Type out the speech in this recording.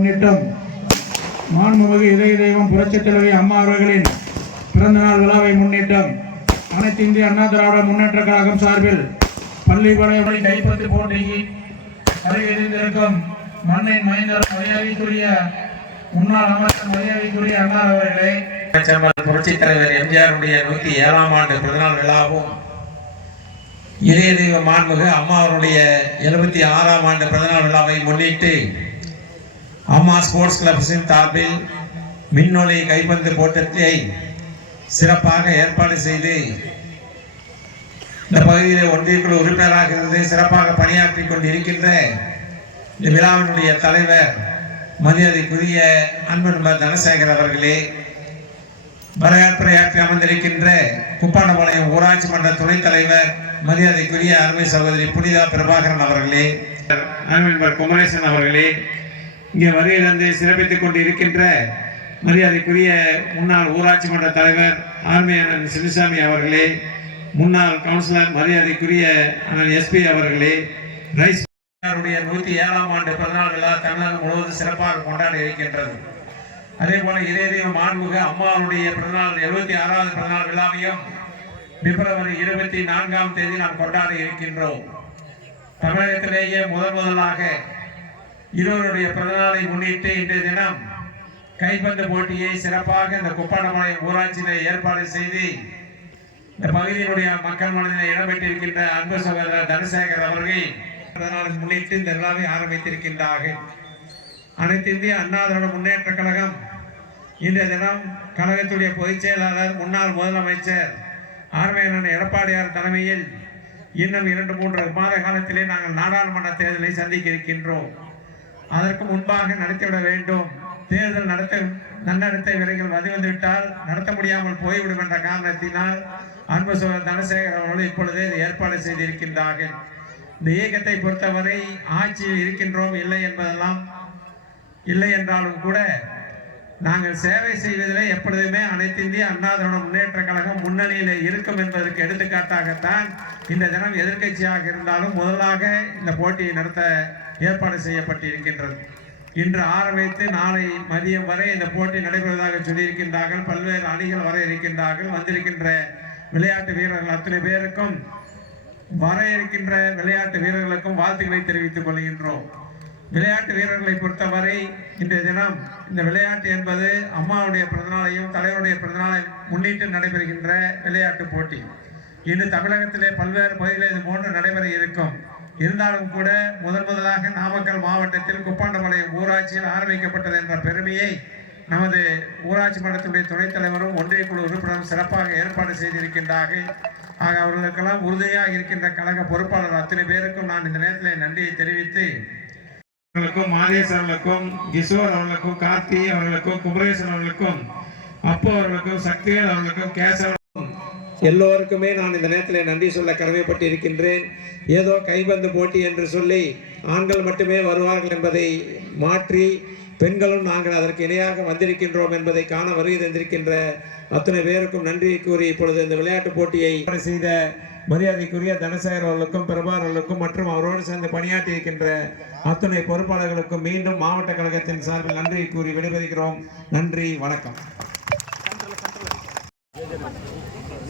முன்னிட்டும். மாண்புமிகு இதய தெய்வம் புரட்சித் தலைவி அம்மா அவர்களின் பிறந்த நாள் விழாவை முன்னிட்டும். அனைத்து இந்திய அண்ணா திராவிட முன்னேற்ற கழகம் சார்பில் பள்ளி படையவர்களை கைப்பற்றி போட்டியில் வருகிறந்திருக்கும் மண்ணின் மைந்தர் மரியாதைக்குரிய முன்னாள் அமைச்சர் மரியாதைக்குரிய அண்ணா அவர்களே. புரட்சித் தலைவர் எம்ஜிஆருடைய நூத்தி ஏழாம் ஆண்டு பிறந்தநாள் விழாவும் இதய தெய்வ மாண்புகு அம்மா அவருடைய எழுபத்தி ஆறாம் ஆண்டு பிறந்தநாள் விழாவை முன்னிட்டு அம்மா ஸ்போர்ட்ஸ் கிளப்ஸின் சார்பில் மின்னொலி கைப்பந்து போட்டத்தை சிறப்பாக ஏற்பாடு செய்து இந்த பகுதியில் ஒன்றியக்குழு உறுப்பினராக இருந்து சிறப்பாக பணியாற்றி கொண்டிருக்கின்ற இந்த விழாவினுடைய தலைவர் மரியாதைக்குரிய அன்பு நண்பர் தனசேகர் அவர்களே வரவேற்புரையாற்றி அமர்ந்திருக்கின்ற குப்பாண்டபாளையம் ஊராட்சி மன்ற துணைத் தலைவர் மரியாதைக்குரிய அருமை சகோதரி புனிதா பிரபாகரன் அவர்களே அருமை நண்பர் குமரேசன் அவர்களே இங்கே வருகையிலிருந்து சிறப்பித்துக் கொண்டு இருக்கின்ற மரியாதைக்குரிய முன்னாள் ஊராட்சி மன்ற தலைவர் ஆர்மி சின்னசாமி அவர்களே முன்னாள் கவுன்சிலர் மரியாதைக்குரிய அண்ணன் எஸ்பி அவர்களே ரைஸ் அவருடைய நூத்தி ஏழாம் ஆண்டு பிறந்தநாள் விழா தமிழகம் முழுவதும் சிறப்பாக கொண்டாடி இருக்கின்றது. அதே போல இதயதெய்வ மாண்புக அம்மாவுடைய பிறந்தநாள் எழுபத்தி ஆறாவது பிறந்தநாள் விழாவையும் பிப்ரவரி இருபத்தி நான்காம் தேதி நாம் கொண்டாட இருக்கின்றோம். தமிழகத்திலேயே முதன் முதலாக இருவருடைய பிறந்தநாளை முன்னிட்டு இன்றைய தினம் கைப்பந்து போட்டியை சிறப்பாக இந்த குப்பாண்டபாளையம் ஊராட்சியிலே ஏற்பாடு செய்து இந்த பகுதியினுடைய மக்கள் மனதில் இடம்பெற்றிருக்கின்ற அன்பு சகோதரர் தனசேகர் அவர்கள் பிறந்தநாளை முன்னிட்டு இந்த விழாவை ஆரம்பித்திருக்கின்றார்கள். அனைத்து இந்திய அண்ணா திராவிட முன்னேற்ற கழகம் இன்றைய தினம் கழகத்துடைய பொதுச் செயலாளர் முன்னாள் முதலமைச்சர் ஆர்மையனன் எடப்பாடியார் தலைமையில் இன்னும் இரண்டு மூன்று மாத காலத்திலே நாங்கள் நாடாளுமன்ற தேர்தலை சந்திக்க இருக்கின்றோம். அதற்கு முன்பாக நடத்திவிட வேண்டும். தேர்தல் நடத்த நன்னடத்தை விரைவில் வந்துவிட்டால் நடத்த முடியாமல் போய்விடும் என்ற காரணத்தினால் அன்பு சோழர் தனசேகர் அவர்கள் இப்பொழுது ஏற்பாடு செய்திருக்கின்றார்கள். இந்த இயக்கத்தை பொறுத்தவரை ஆட்சியில் இருக்கின்றோம் இல்லை என்பதெல்லாம் இல்லை என்றாலும் கூட நாங்கள் சேவை செய்வதிலே எப்பொழுதுமே அனைத்து இந்திய அண்ணா திராவிட முன்னேற்ற கழகம் முன்னணியில் இருக்கும் என்பதற்கு எடுத்துக்காட்டாகத்தான் இந்த தினம் எதிர்க்கட்சியாக இருந்தாலும் முதலாக இந்த போட்டியை நடத்த ஏற்பாடு செய்யப்பட்டிருக்கின்றது. இன்று ஆரம்பித்து நாளை மதியம் வரை இந்த போட்டி நடைபெறுவதாக சொல்லியிருக்கின்றார்கள். பல்வேறு அணிகள் வர இருக்கின்றார்கள். வந்திருக்கின்ற விளையாட்டு வீரர்கள் அத்தனை பேருக்கும் வர இருக்கின்ற விளையாட்டு வீரர்களுக்கும் வாழ்த்துக்களை தெரிவித்துக் கொள்கின்றோம். விளையாட்டு வீரர்களை பொறுத்தவரை இன்றைய தினம் இந்த விளையாட்டு என்பது அம்மாவுடைய பிறந்தநாளையும் தலைவருடைய பிறந்தநாளையும் முன்னிட்டு நடைபெறுகின்ற விளையாட்டு போட்டி. இன்று தமிழகத்திலே பல்வேறு பகுதிகளில் இது போன்று நடைபெற இருக்கும். இருந்தாலும் கூட முதன் முதலாக நாமக்கல் மாவட்டத்தில் குப்பாண்டபாளையம் ஊராட்சியில் ஆரம்பிக்கப்பட்டது என்ற பெருமையை நமது ஊராட்சி மன்றத்துடைய துணைத் தலைவரும் ஒன்றிய குழு உறுப்பினரும் சிறப்பாக ஏற்பாடு செய்திருக்கின்றார்கள். ஆக அவர்களுக்கெல்லாம் உறுதியாக இருக்கின்ற கழக பொறுப்பாளர் அத்தனை பேருக்கும் நான் இந்த நேரத்தில் நன்றியை தெரிவித்து அவர்களுக்கும் மாதேஷ் அவர்களுக்கும் கிஷோர் அவர்களுக்கும் கார்த்தி அவர்களுக்கும் குமரேசன் அவர்களுக்கும் அப்போ அவர்களுக்கும் சக்திவேல் அவர்களுக்கும் கேசவ எல்லோருக்குமே நான் இந்த நேரத்தில் நன்றி சொல்ல கடமைப்பட்டு இருக்கின்றேன் ஏதோ கைபந்து போட்டி என்று சொல்லி ஆண்கள் மட்டுமே வருவார்கள் என்பதை மாற்றி பெண்களும் நாங்கள் அதற்கு இணையாக வந்திருக்கின்றோம் என்பதை காண வருகை தந்திருக்கின்ற அத்தனை பேருக்கும் நன்றியை கூறி இப்பொழுது இந்த விளையாட்டுப் போட்டியை செய்த மரியாதைக்குரிய தனசேகர் அவர்களுக்கும் பிரபார் அவர்களுக்கும் மற்றும் அவரோடு சேர்ந்து பணியாற்றி இருக்கின்ற அத்தனை பொறுப்பாளர்களுக்கும் மீண்டும் மாவட்ட கழகத்தின் சார்பில் நன்றியை கூறி விடைபெறுகிறோம். நன்றி வணக்கம்.